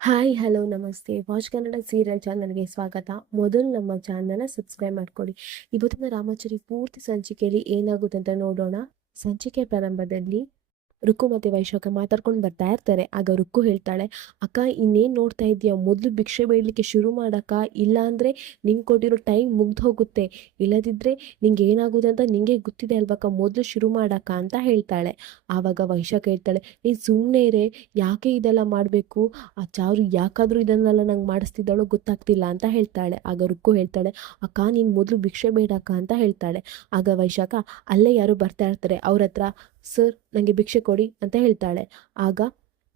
Hi, hello, ನಮಸ್ತೆ. Watch Kannada serial ಚಾನಲ್ಗೆ ಸ್ವಾಗತ. ಮೊದಲು ನಮ್ಮ ಚಾನಲ್ನ ಸಬ್ಸ್ಕ್ರೈಬ್ ಮಾಡ್ಕೊಳ್ಳಿ. ಇವತ್ತಿನ ರಾಮಾಚಾರಿ ಪೂರ್ತಿ ಸಂಚಿಕೆಯಲ್ಲಿ ಏನಾಗುತ್ತೆ ಅಂತ ನೋಡೋಣ. ಸಂಚಿಕೆ ಪ್ರಾರಂಭದಲ್ಲಿ ರುಕ್ಕು ಮತ್ತೆ ವೈಶಾಖ ಮಾತಾಡ್ಕೊಂಡು ಬರ್ತಾ ಇರ್ತಾರೆ. ಆಗ ರುಕ್ಕು ಹೇಳ್ತಾಳೆ, ಅಕ್ಕ, ಇನ್ನೇನು ನೋಡ್ತಾ ಇದೀಯ ಮೊದಲು ಭಿಕ್ಷೆ ಬೇಡಲಿಕ್ಕೆ ಶುರು ಮಾಡಕ್ಕ. ಇಲ್ಲ ಅಂದರೆ ನಿಂಗೆ ಕೊಟ್ಟಿರೋ ಟೈಮ್ ಮುಗ್ದು ಹೋಗುತ್ತೆ. ಇಲ್ಲದಿದ್ದರೆ ನಿಂಗೆ ಏನಾಗುತ್ತೆ ಅಂತ ನಿಂಗೆ ಗೊತ್ತಿದೆ ಅಲ್ವಕ್ಕ ಮೊದಲು ಶುರು ಮಾಡಕ್ಕ ಅಂತ ಹೇಳ್ತಾಳೆ. ಆವಾಗ ವೈಶಾಖ ಹೇಳ್ತಾಳೆ ನೀನು ಸುಮ್ಮನೆ ರೇ ಯಾಕೆ ಇದೆಲ್ಲ ಮಾಡಬೇಕು? ಆ ಚಾರು ಯಾಕಾದರೂ ಇದನ್ನೆಲ್ಲ ನಂಗೆ ಮಾಡಿಸ್ತಿದ್ದಾಳೋ ಗೊತ್ತಾಗ್ತಿಲ್ಲ ಅಂತ ಹೇಳ್ತಾಳೆ. ಆಗ ರುಕ್ಕು ಹೇಳ್ತಾಳೆ, ಅಕ್ಕ, ನೀನು ಮೊದಲು ಭಿಕ್ಷೆ ಬೇಡಕ್ಕ ಅಂತ ಹೇಳ್ತಾಳೆ. ಆಗ ವೈಶಾಖ ಅಲ್ಲೇ ಯಾರು ಬರ್ತಾ ಇರ್ತಾರೆ, ಅವ್ರ ಹತ್ರ ಸರ್ ನನಗೆ ಭಿಕ್ಷೆ ಕೊಡಿ ಅಂತ ಹೇಳ್ತಾಳೆ. ಆಗ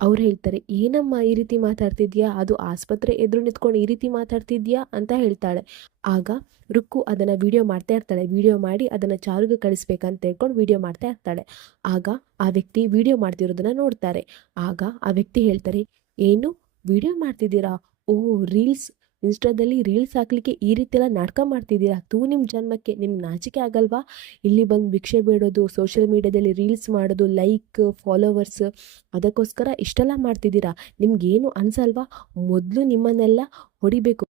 ಅವ್ರು ಹೇಳ್ತಾರೆ, ಏನಮ್ಮ ಈ ರೀತಿ ಮಾತಾಡ್ತಿದ್ಯಾ? ಅದು ಆಸ್ಪತ್ರೆ ಎದುರು ನಿಂತ್ಕೊಂಡು ಈ ರೀತಿ ಮಾತಾಡ್ತಿದ್ಯಾ? ಅಂತ ಹೇಳ್ತಾಳೆ. ಆಗ ರುಕ್ಕು ಅದನ್ನು ವಿಡಿಯೋ ಮಾಡ್ತಾ ಇರ್ತಾಳೆ. ವಿಡಿಯೋ ಮಾಡಿ ಅದನ್ನು ಚಾರುಗೆ ಕಳಿಸ್ಬೇಕಂತ ಹೇಳ್ಕೊಂಡು ವಿಡಿಯೋ ಮಾಡ್ತಾ ಇರ್ತಾಳೆ. ಆಗ ಆ ವ್ಯಕ್ತಿ ವಿಡಿಯೋ ಮಾಡ್ತಿರೋದನ್ನು ನೋಡ್ತಾರೆ. ಆಗ ಆ ವ್ಯಕ್ತಿ ಹೇಳ್ತಾರೆ, ಏನು? ವಿಡಿಯೋ ಮಾಡ್ತಿದ್ದೀರಾ? ಓ, ರೀಲ್ಸ್ ಇನ್ಸ್ಟಾದಲ್ಲಿ ರೀಲ್ಸ್ ಹಾಕ್ಲಿಕ್ಕೆ ಈ ರೀತಿ ನಾಟಕ ಮಾಡ್ತಿದ್ದೀರಾ? ತೂ ನಿಮ್ಮ ಜನ್ಮಕ್ಕೆ ನಿಮ್ಗೆ ನಾಚಿಕೆ ಆಗಲ್ವಾ? ಇಲ್ಲಿ ಬಂದು ಭಿಕ್ಷೆ ಬೇಡೋದು ಸೋಷಿಯಲ್ ಮೀಡ್ಯಾದಲ್ಲಿ ರೀಲ್ಸ್ ಮಾಡೋದು ಲೈಕ್ ಫಾಲೋವರ್ಸ್ ಅದಕ್ಕೋಸ್ಕರ ಇಷ್ಟೆಲ್ಲ ಮಾಡ್ತಿದ್ದೀರಾ? ನಿಮ್ಗೇನು ಅನ್ಸಲ್ವಾ? ಮೊದಲು ನಿಮ್ಮನ್ನೆಲ್ಲ ಹೊಡಿಬೇಕು.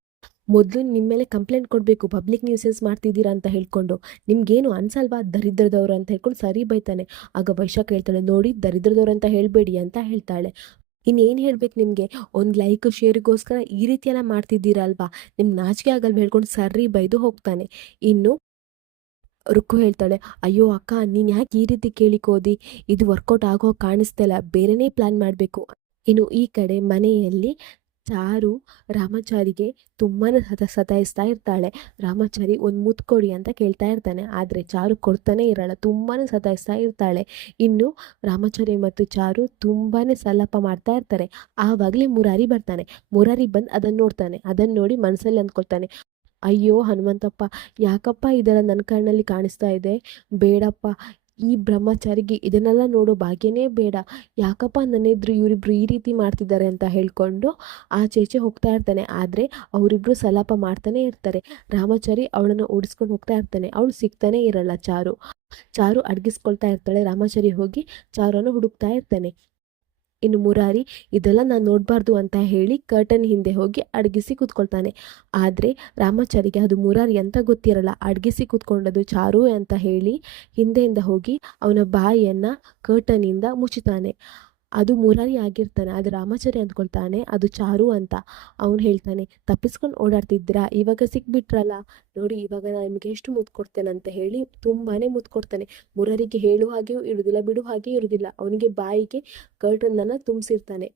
ಮೊದಲು ನಿಮ್ಮ ಮೇಲೆ ಕಂಪ್ಲೇಂಟ್ ಕೊಡಬೇಕು. ಪಬ್ಲಿಕ್ ನ್ಯೂಸಸ್ ಮಾಡ್ತಿದ್ದೀರಾ ಅಂತ ಹೇಳ್ಕೊಂಡು. ನಿಮ್ಗೇನು ಅನ್ಸಲ್ವಾ? ದರಿದ್ರದವ್ರು ಅಂತ ಹೇಳ್ಕೊಂಡು ಸರಿ ಬೈತಾನೆ. ಆಗ ವೈಶಾಖ ಹೇಳ್ತಾಳೆ, ನೋಡಿ, ದರಿದ್ರದವ್ರು ಅಂತ ಹೇಳಬೇಡಿ ಅಂತ ಹೇಳ್ತಾಳೆ. ಇನ್ನೇನು ಹೇಳ್ಬೇಕು ನಿಮಗೆ? ಒಂದು ಲೈಕ್ ಶೇರಿಗೋಸ್ಕರ ಈ ರೀತಿಯೆಲ್ಲ ಮಾಡ್ತಿದ್ದೀರಲ್ವಾ? ನಿಮ್ಗೆ ನಾಚಿಕೆ ಆಗಲ್ಲ ಹೇಳ್ಕೊಂಡು ಸರ್ರಿ ಬೈದು ಹೋಗ್ತಾನೆ. ಇನ್ನು ರುಕ್ಕು ಹೇಳ್ತಾಳೆ, ಅಯ್ಯೋ ಅಕ್ಕ, ನೀನು ಯಾಕೆ ಈ ರೀತಿ ಕೇಳಿಕೋದಿ? ಇದು ವರ್ಕೌಟ್ ಆಗೋ ಕಾಣಿಸ್ತಾ ಇಲ್ಲ ಬೇರೆನೇ ಪ್ಲ್ಯಾನ್ ಮಾಡಬೇಕು. ಇನ್ನು ಈ ಕಡೆ ಮನೆಯಲ್ಲಿ ಚಾರು ರಾಮಾಚಾರಿಗೆ ತುಂಬಾ ಸತ, ಸತಾಯಿಸ್ತಾ ಇರ್ತಾಳೆ. ರಾಮಾಚಾರಿ ಒಂದು ಮುತ್ತು ಕೊಡಿ ಅಂತ ಕೇಳ್ತಾ ಇರ್ತಾನೆ. ಆದರೆ ಚಾರು ಕೊಡ್ತಾನೆ ಇರಲ್ಲ. ತುಂಬಾ ಸತಾಯಿಸ್ತಾ ಇರ್ತಾಳೆ. ಇನ್ನು ರಾಮಾಚಾರಿ ಮತ್ತು ಚಾರು ತುಂಬಾ ಸಲಪ ಮಾಡ್ತಾ ಇರ್ತಾರೆ. ಆವಾಗಲೇ ಮುರಾರಿ ಬರ್ತಾನೆ. ಮುರಾರಿ ಬಂದು ಅದನ್ನು ನೋಡ್ತಾನೆ. ಅದನ್ನು ನೋಡಿ ಮನಸ್ಸಲ್ಲಿ ಅಂದ್ಕೊಳ್ತಾನೆ. ಅಯ್ಯೋ ಹನುಮಂತಪ್ಪ, ಯಾಕಪ್ಪ ಇದೆಲ್ಲ ನನ್ನ ಕಣ್ಣಲ್ಲಿ ಕಾಣಿಸ್ತಾ ಇದೆ? ಬೇಡಪ್ಪ. ಈ ಬ್ರಹ್ಮಚಾರಿಗೆ ಇದನ್ನೆಲ್ಲ ನೋಡೋ ಭಾಗ್ಯನೇ ಬೇಡ. ಯಾಕಪ್ಪ ನನ್ನೆದ್ರು ಇವರಿಬ್ರು ಈ ರೀತಿ ಮಾಡ್ತಿದ್ದಾರೆ ಅಂತ ಹೇಳ್ಕೊಂಡು ಆಚೆ ಹೋಗ್ತಾ ಇರ್ತಾನೆ. ಆದರೆ ಅವರಿಬ್ರು ಸಲಾಪ ಮಾಡ್ತಾನೆ ಇರ್ತಾರೆ. ರಾಮಾಚಾರಿ ಅವಳನ್ನು ಓಡಿಸ್ಕೊಂಡು ಹೋಗ್ತಾ ಇರ್ತಾನೆ. ಅವಳು ಸಿಗ್ತಾನೆ ಇರಲ್ಲ. ಚಾರು ಚಾರು ಅಡಗಿಸ್ಕೊಳ್ತಾ ಇರ್ತಾಳೆ. ರಾಮಾಚಾರಿ ಹೋಗಿ ಚಾರನ್ನು ಹುಡುಕ್ತಾ ಇರ್ತಾನೆ. ಇನ್ನು ಮುರಾರಿ, ಇದೆಲ್ಲ ನಾನು ನೋಡಬಾರ್ದು ಅಂತ ಹೇಳಿ ಕರ್ಟನ್ ಹಿಂದೆ ಹೋಗಿ ಅಡಗಿಸಿ ಕೂತ್ಕೊಳ್ತಾನೆ. ಆದರೆ ರಾಮಾಚಾರಿಗೆ ಅದು ಮುರಾರಿ ಅಂತ ಗೊತ್ತಿರಲ್ಲ. ಅಡಗಿಸಿ ಕೂತ್ಕೊಂಡದು ಚಾರು ಅಂತ ಹೇಳಿ ಹಿಂದೆಯಿಂದ ಹೋಗಿ ಅವನ ಬಾಯಿಯನ್ನು ಕರ್ಟನಿಂದ ಮುಚ್ಚುತ್ತಾನೆ ಅದು ಮುರಾರಿ ಆಗಿರ್ತಾನೆ, ಅದು ರಾಮಾಚಾರಿ ಅಂದ್ಕೊಳ್ತಾನೆ, ಅದು ಚಾರು ಅಂತ ಅವನು ಹೇಳ್ತಾನೆ. ತಪ್ಪಿಸ್ಕೊಂಡು ಓಡಾಡ್ತಿದ್ದೀರಾ? ಇವಾಗ ಸಿಕ್ಬಿಟ್ರಲ್ಲ? ನೋಡಿ, ಇವಾಗ ನಾನು ನಿಮಗೆ ಎಷ್ಟು ಮುದ್ದು ಕೊಡ್ತೇನೆ ಅಂತ ಹೇಳಿ ತುಂಬಾ ಮುದ್ದು ಕೊಡ್ತಾನೆ. ಮುರಾರಿಗೆ ಹೇಳುವ ಹಾಗೆಯೂ ಇರುವುದಿಲ್ಲ ಬಿಡುವ ಹಾಗೆ ಇರುವುದಿಲ್ಲ ಅವನಿಗೆ ಬಾಯಿಗೆ ಕರ್ಟನನ್ನು ತುಂಬಿಸಿರ್ತಾನೆ.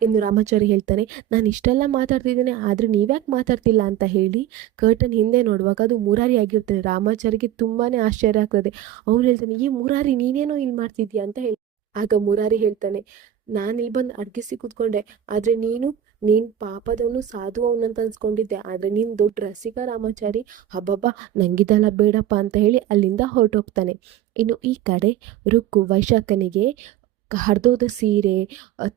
ಎಂದು ರಾಮಾಚಾರಿ ಹೇಳ್ತಾನೆ, ನಾನು ಇಷ್ಟೆಲ್ಲ ಮಾತಾಡ್ತಿದ್ದೇನೆ, ಆದರೆ ನೀವ್ಯಾಕೆ ಮಾತಾಡ್ತಿಲ್ಲ ಅಂತ ಹೇಳಿ ಕರ್ಟನ್ ಹಿಂದೆ ನೋಡುವಾಗ ಅದು ಮುರಾರಿ ಆಗಿರ್ತಾನೆ. ರಾಮಾಚಾರಿಗೆ ತುಂಬಾ ಆಶ್ಚರ್ಯ ಆಗ್ತದೆ. ಅವನು ಹೇಳ್ತಾನೆ ಈ ಮುರಾರಿ, ನೀನೇನೋ ಇಲ್ಲಿ ಮಾಡ್ತಿದ್ಯಾ ಅಂತ ಹೇಳಿ ಆಗ ಮುರಾರಿ ಹೇಳ್ತಾನೆ ನಾನಿಲ್ಲಿ ಬಂದು ಅಡ್ಗಿಸಿ ಕೂತ್ಕೊಂಡೆ, ಆದರೆ ನೀನು ನೀನು ಪಾಪದವನು ಸಾಧು ಅವನಂತ ಅನ್ಸ್ಕೊಂಡಿದ್ದೆ, ಆದರೆ ನೀನು ದೊಡ್ಡ ರಸಿಕ ರಾಮಾಚಾರಿ, ಹಬ್ಬಬ್ಬ, ನಂಗಿದಲ್ಲ ಬೇಡಪ್ಪ ಅಂತ ಹೇಳಿ ಅಲ್ಲಿಂದ ಹೊರಟೋಗ್ತಾನೆ. ಇನ್ನು ಈ ಕಡೆ ರುಕ್ಕು, ವೈಶಾಖನಿಗೆ ಹರಿದೋದ ಸೀರೆ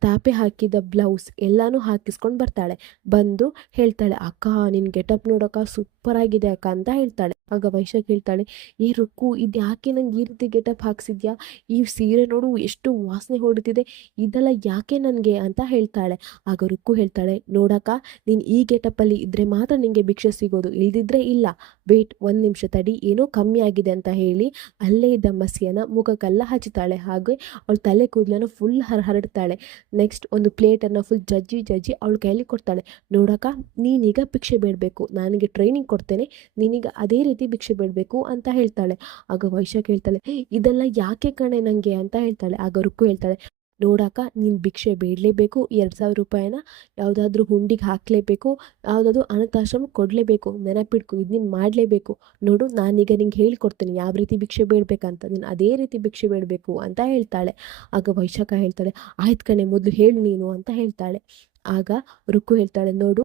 ತಾಪೆ ಹಾಕಿದ ಬ್ಲೌಸ್ ಎಲ್ಲನೂ ಹಾಕಿಸ್ಕೊಂಡು ಬರ್ತಾಳೆ. ಬಂದು ಹೇಳ್ತಾಳೆ, ಅಕ್ಕ ನಿನ್ನ ಗೆಟಪ್ ನೋಡಕ್ಕ ಸೂಪರ್ ಆಗಿದೆ ಅಕ್ಕ ಅಂತ ಹೇಳ್ತಾಳೆ. ಆಗ ವೈಶಾಖ್ ಹೇಳ್ತಾಳೆ ಈ ರುಕ್ಕು, ಇದು ಯಾಕೆ ನಂಗೆ ಈ ರೀತಿ ಗೆಟಪ್ ಹಾಕ್ಸಿದ್ಯಾ? ಈ ಸೀರೆ ನೋಡು, ಎಷ್ಟು ವಾಸನೆ ಹೊಡಿತಿದೆ, ಇದೆಲ್ಲ ಯಾಕೆ ನನಗೆ? ಅಂತ ಹೇಳ್ತಾಳೆ. ಆಗ ರುಕ್ಕು ಹೇಳ್ತಾಳೆ, ನೋಡಕ್ಕ, ನೀನು ಈ ಗೆಟಪ್ಪಲ್ಲಿ ಇದ್ದರೆ ಮಾತ್ರ ನಿನಗೆ ಭಿಕ್ಷೆ ಸಿಗೋದು, ಇಲ್ದಿದ್ರೆ ಇಲ್ಲ. ವೇಟ್, ಒಂದು ನಿಮಿಷ ತಡಿ, ಏನೋ ಕಮ್ಮಿ ಆಗಿದೆ ಅಂತ ಹೇಳಿ ಅಲ್ಲೇ ಇದ್ದ ಮಸಿಯನ್ನು ಮುಖಕ್ಕೆಲ್ಲ ಹಚ್ಚುತ್ತಾಳೆ. ಹಾಗೆ ಅವಳು ತಲೆ ಕೂದಲನ್ನು ಫುಲ್ ಹರ ಹರಡ್ತಾಳೆ. ನೆಕ್ಸ್ಟ್ ಒಂದು ಪ್ಲೇಟನ್ನು ಫುಲ್ ಜಜ್ಜಿ ಜಜ್ಜಿ ಅವಳ ಕೈಯಲ್ಲಿ ಕೊಡ್ತಾಳೆ. ನೋಡಕ್ಕ, ನೀನೀಗ ಭಿಕ್ಷೆ ಬೇಡಬೇಕು. ನನಗೆ ಟ್ರೈನಿಂಗ್ ಕೊಡ್ತೇನೆ. ನೀನೀಗ ಅದೇ ಭಿಕ್ಷೆ ಬೇಡಬೇಕು ಅಂತ ಹೇಳ್ತಾಳೆ. ಆಗ ವೈಶಾಖ ಹೇಳ್ತಾಳೆ, ಇದೆಲ್ಲ ಯಾಕೆ ಕಣೆ ನನಗೆ ಅಂತ ಹೇಳ್ತಾಳೆ. ಆಗ ರುಕ್ಕು ಹೇಳ್ತಾಳೆ ನೋಡಾಕ ನೀನು ಭಿಕ್ಷೆ ಬೇಡಲೇಬೇಕು, ಎರಡು ಸಾವಿರ ರೂಪಾಯಿನ ಯಾವುದಾದ್ರೂ ಹುಂಡಿಗೆ ಹಾಕಲೇಬೇಕು, ಯಾವುದಾದ್ರೂ ಅನಾಥಾಶ್ರಮ ಕೊಡಲೇಬೇಕು ನೆನಪಿಡ್ಕು ಇದು ನೀನು ಮಾಡಲೇಬೇಕು. ನೋಡು, ನಾನೀಗ ನಿಂಗೆ ಹೇಳ್ಕೊಡ್ತೀನಿ, ಯಾವ ರೀತಿ ಭಿಕ್ಷೆ ಬೇಡಬೇಕಂತ. ನೀನು ಅದೇ ರೀತಿ ಭಿಕ್ಷೆ ಬೇಡಬೇಕು ಅಂತ ಹೇಳ್ತಾಳೆ. ಆಗ ವೈಶಾಖ ಹೇಳ್ತಾಳೆ, ಆಯ್ತು ಕಣೆ, ಮೊದಲು ಹೇಳು ನೀನು ಅಂತ ಹೇಳ್ತಾಳೆ. ಆಗ ರುಕ್ಕು ಹೇಳ್ತಾಳೆ, ನೋಡು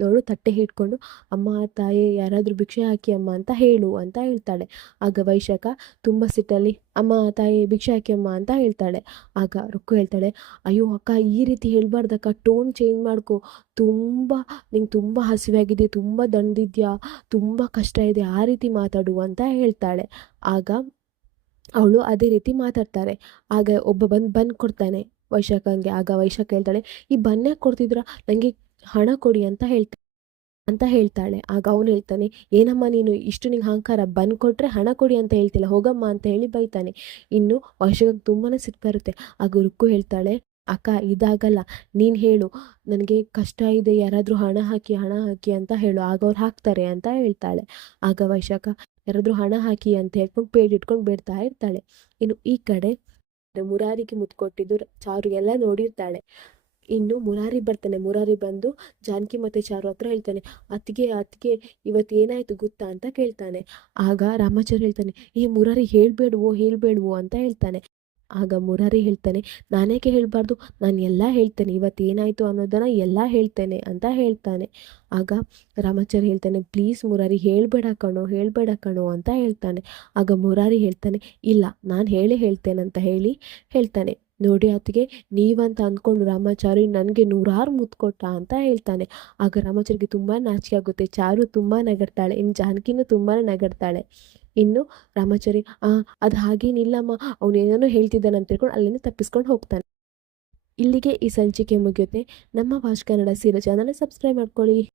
ನೋಡು ತಟ್ಟೆ ಹಿಡ್ಕೊಂಡು, ಅಮ್ಮ, ತಾಯಿ, ಯಾರಾದರೂ ಭಿಕ್ಷೆ ಹಾಕಿ ಅಮ್ಮ ಅಂತ ಹೇಳು ಅಂತ ಹೇಳ್ತಾಳೆ. ಆಗ ವೈಶಾಖ ತುಂಬ ಸಿಟ್ಟಲ್ಲಿ, ಅಮ್ಮ, ತಾಯಿ, ಭಿಕ್ಷೆ ಹಾಕಿ ಅಮ್ಮ ಅಂತ ಹೇಳ್ತಾಳೆ. ಆಗ ರುಕ್ಕು ಹೇಳ್ತಾಳೆ, ಅಯ್ಯೋ ಅಕ್ಕ, ಈ ರೀತಿ ಹೇಳ್ಬಾರ್ದಕ್ಕ, ಟೋನ್ ಚೇಂಜ್ ಮಾಡ್ಕೊ. ತುಂಬ, ನಿಂಗೆ ತುಂಬ ಹಸಿವಾಗಿದೆ, ತುಂಬ ದಂಡಿದ್ಯಾ, ತುಂಬ ಕಷ್ಟ ಇದೆ, ಆ ರೀತಿ ಮಾತಾಡು ಅಂತ ಹೇಳ್ತಾಳೆ. ಆಗ ಅವಳು ಅದೇ ರೀತಿ ಮಾತಾಡ್ತಾರೆ. ಆಗ ಒಬ್ಬ ಬಂದು ಬಂದು ಕೊಡ್ತಾನೆ ವೈಶಾಖಂಗೆ. ಆಗ ವೈಶಾಖ ಹೇಳ್ತಾಳೆ, ಈ ಬನ್ನೇ ಕೊಡ್ತಿದ್ರ? ನನಗೆ ಹಣ ಕೊಡಿ ಅಂತ ಹೇಳ್ತಾ, ಅಂತ ಹೇಳ್ತಾಳೆ. ಆಗ ಅವನು ಹೇಳ್ತಾನೆ, ಏನಮ್ಮ ನೀನು ಇಷ್ಟು ನಿಂಗೆ ಅಹಂಕಾರ ಬಂದು ಕೊಟ್ಟರೆ ಹಣ ಕೊಡಿ ಅಂತ ಹೇಳ್ತಿಲ್ಲ, ಹೋಗಮ್ಮ ಅಂತ ಹೇಳಿ ಬೈತಾನೆ. ಇನ್ನು ವಶಕ್ಕೆ ತುಂಬಾ ಸಿಟ್ಟು ಬರುತ್ತೆ. ಆಗ ರುಕ್ಕು ಹೇಳ್ತಾಳೆ, ಅಕ್ಕ, ಇದಾಗಲ್ಲ, ನೀನು ಹೇಳು. ನನಗೆ ಕಷ್ಟ ಇದೆ, ಯಾರಾದರೂ ಹಣ ಹಾಕಿ ಹಣ ಹಾಕಿ ಅಂತ ಹೇಳು. ಆಗ ಅವ್ರು ಹಾಕ್ತಾರೆ ಅಂತ ಹೇಳ್ತಾಳೆ. ಆಗ ವೈಶಾಖ, ಯಾರಾದರೂ ಹಣ ಹಾಕಿ ಅಂತ ಹೇಳ್ಕೊಂಡು ಪೇಡ್ ಇಟ್ಕೊಂಡು ಬೇಡ್ತಾ ಇರ್ತಾಳೆ. ಇನ್ನು ಈ ಕಡೆ ಮುರಾರಿಗೆ ಮುತ್ಕೊಟ್ಟಿದ್ದು ಚಾರು ಎಲ್ಲ ನೋಡಿರ್ತಾಳೆ. ಇನ್ನು ಮುರಾರಿ ಬರ್ತಾನೆ. ಮುರಾರಿ ಬಂದು ಜಾನಕಿ ಮತ್ತು ಚಾರು ಹತ್ರ ಹೇಳ್ತಾನೆ, ಅತ್ತಿಗೆ ಅತ್ತಿಗೆ, ಇವತ್ತು ಏನಾಯಿತು ಗೊತ್ತಾ? ಅಂತ ಕೇಳ್ತಾನೆ. ಆಗ ರಾಮಾಚಾರ್ಯ ಹೇಳ್ತಾನೆ ಈ ಮುರಾರಿ ಹೇಳಬೇಡವೋ ಹೇಳಬೇಡವೋ? ಅಂತ ಹೇಳ್ತಾನೆ. ಆಗ ಮುರಾರಿ ಹೇಳ್ತಾನೆ ನಾನೇಕೆ ಹೇಳಬಾರ್ದು? ನಾನು ಎಲ್ಲ ಹೇಳ್ತೇನೆ. ಇವತ್ತು ಏನಾಯಿತು ಅನ್ನೋದನ್ನು ಎಲ್ಲ ಹೇಳ್ತೇನೆ ಅಂತ ಹೇಳ್ತಾನೆ. ಆಗ ರಾಮಾಚಾರ್ಯ ಹೇಳ್ತಾನೆ, ಪ್ಲೀಸ್ ಮುರಾರಿ ಹೇಳಬೇಡ ಕಣೋ ಹೇಳಬೇಡ ಕಣೋ ಅಂತ ಹೇಳ್ತಾನೆ. ಆಗ ಮುರಾರಿ ಹೇಳ್ತಾನೆ, ಇಲ್ಲ, ನಾನು ಹೇಳೇ ಹೇಳ್ತೇನೆ ಅಂತ ಹೇಳಿ ಹೇಳ್ತಾನೆ. ನೋಡಿ ಆತಿಗೆ ನೀವಂತ ಅಂದ್ಕೊಂಡು ರಾಮಾಚಾರಿ ನನಗೆ ನೂರಾರು ಮುತ್ತು ಕೊಟ್ಟ ಅಂತ ಹೇಳ್ತಾನೆ. ಆಗ ರಾಮಾಚಾರಿಗೆ ತುಂಬ ನಾಚಿಕೆ ಆಗುತ್ತೆ. ಚಾರು ತುಂಬ ನಗರ್ತಾಳೆ. ಇನ್ನು ಜಾನಕಿನೂ ತುಂಬಾ ನಗರ್ತಾಳೆ. ಇನ್ನು ರಾಮಾಚಾರಿ ಅದು ಹಾಗೇನಿಲ್ಲಮ್ಮ. ಅವನು ಏನೇನೋ ಹೇಳ್ತಿದ್ದಾನೆ ಅಂತ ಹೇಳ್ಕೊಂಡು ಅಲ್ಲಿಂದ ತಪ್ಪಿಸ್ಕೊಂಡು ಹೋಗ್ತಾನೆ. ಇಲ್ಲಿಗೆ ಈ ಸಂಚಿಕೆ ಮುಗಿಯುತ್ತೆ. ನಮ್ಮ ವಾಚ್ ಕನ್ನಡ ಸೀರೆ ಚಾನಲ್ ಸಬ್ಸ್ಕ್ರೈಬ್ ಮಾಡ್ಕೊಳ್ಳಿ.